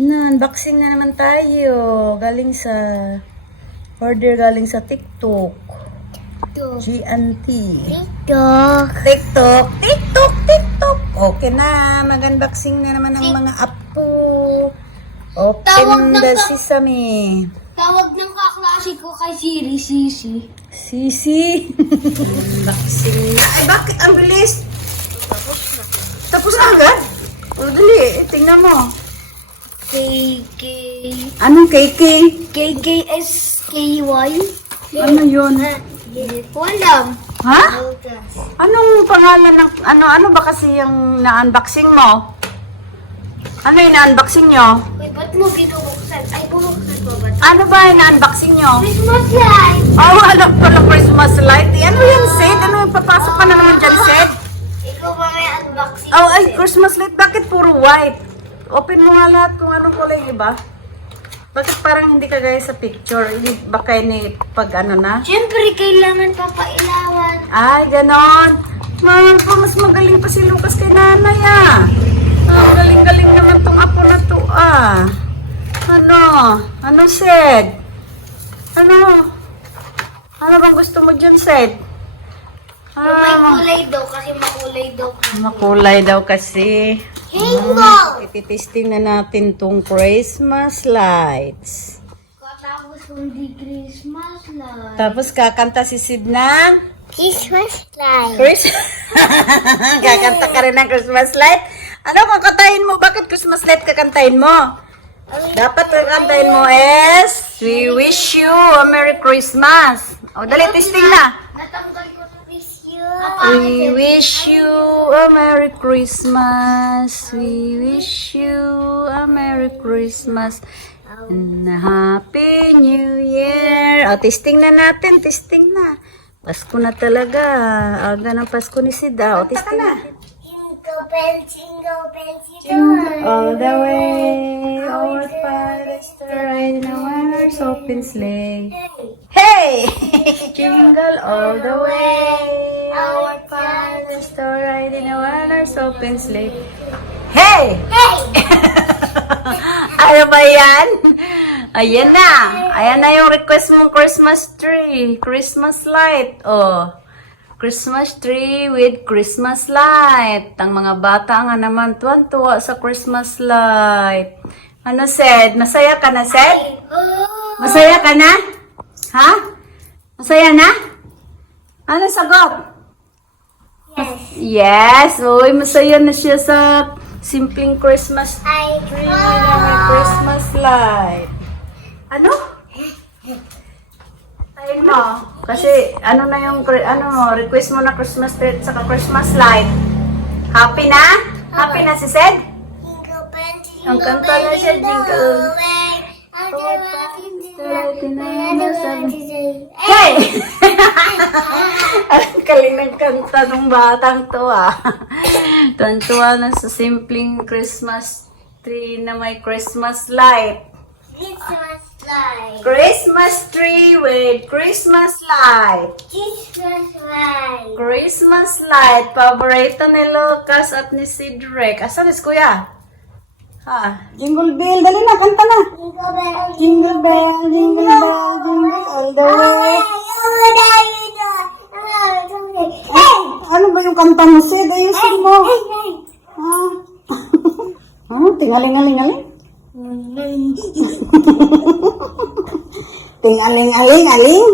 Yun na, unboxing na naman tayo. Order galing sa TikTok. GNT. TikTok. Okay na, mag-unboxing na naman ng mga app ko. Open the sesame. Tawag ng kaklase ko kay Siri, Sisi. Sisi. Unboxing na. Ay, bakit? Ang bilis. Tapos na agad? O, dali. Tingnan mo. KK. Anong KK? KKSKY? Ano yun? Walang. Ha? Anong pangalan ng... Ano ba kasi yung na-unboxing mo? Ano yung na-unboxing nyo? Uy, ba't mo binubuksan? Ay, bubuksan mo ba? Ano ba yung na-unboxing nyo? Christmas light! Oh, alam ko lang Christmas light. Ano yan, Sid? Ano yung papasok ka na naman dyan, Sid? Ikaw ba may unboxing? Oh, ay, Christmas light. Bakit puro white? Open mo nga lahat kung anong kulay, iba. Bakit parang hindi ka gaya sa picture? Baka ini pag ano na? Siyempre, kailangan papailawan. Ay, ganon. Mas magaling pa si Lucas kay nanay, ah. Galing-galing naman tong apo na to, ah. Ano, Sed? Ano bang gusto mo dyan, Sed? Yung may kulay daw, kasi makulay daw. Makulay daw kasi. Rainbow! Ititesting na natin tong Christmas lights. Tapos hindi Christmas light. Tapos kakanta si Sid ng Christmas light. kakanta ka rin ng Christmas light? Ano kakantahin mo? Bakit Christmas light kakantahin mo? Dapat kakantahin mo is we wish you a Merry Christmas. O, dali, testing na. Natanggal ko sa wish you. We wish you a Merry Christmas. We wish you a Merry Christmas and a Happy New Year. O, testing na natin. Testing na. Pasko na talaga. Aga ng Pasko ni Sida. O, testing natin. Jingle bells, Jingle all the way, our father's riding a one-horse open sleigh. Hey! Jingle all the way, our father's riding a one-horse open sleigh. Hey! Hey! Ano ba yan? Ayan na. Ayan na yung request mong Christmas tree. Christmas light. Oh. Christmas tree with Christmas light. Ang mga bata nga naman tuwan-tuwa sa Christmas light. Ano, Sed? Masaya ka na, Sed? Masaya ka na? Ha? Masaya na? Ano sagot? Yes. Uy, masaya na siya sa simpleng Christmas tree na may Christmas light. Ano? Ayun mo. Kasi ano na yung request mo na Christmas tree at saka Christmas light. Happy na? Happy na si Sed? Jingle bells, Ang kanta na siya, jingle. Hey! Ang galing ng kanta ng batang to, ah. Tuwan-tuwa na sa simpleng Christmas tree na may Christmas light. Christmas light. Christmas tree with Christmas light. Christmas light. Christmas light. Paborito ni Lucas at ni Cedric. Asan is kuya? Ha? Jingle bell. Dali na, kanta na. Jingle bells. Jingle bell, jingle all the way. Hey! Ano ba yung kanta mo, Sid? Ayusin mo. Ha? Tingaling-aling-aling? Tingaling-aling-aling?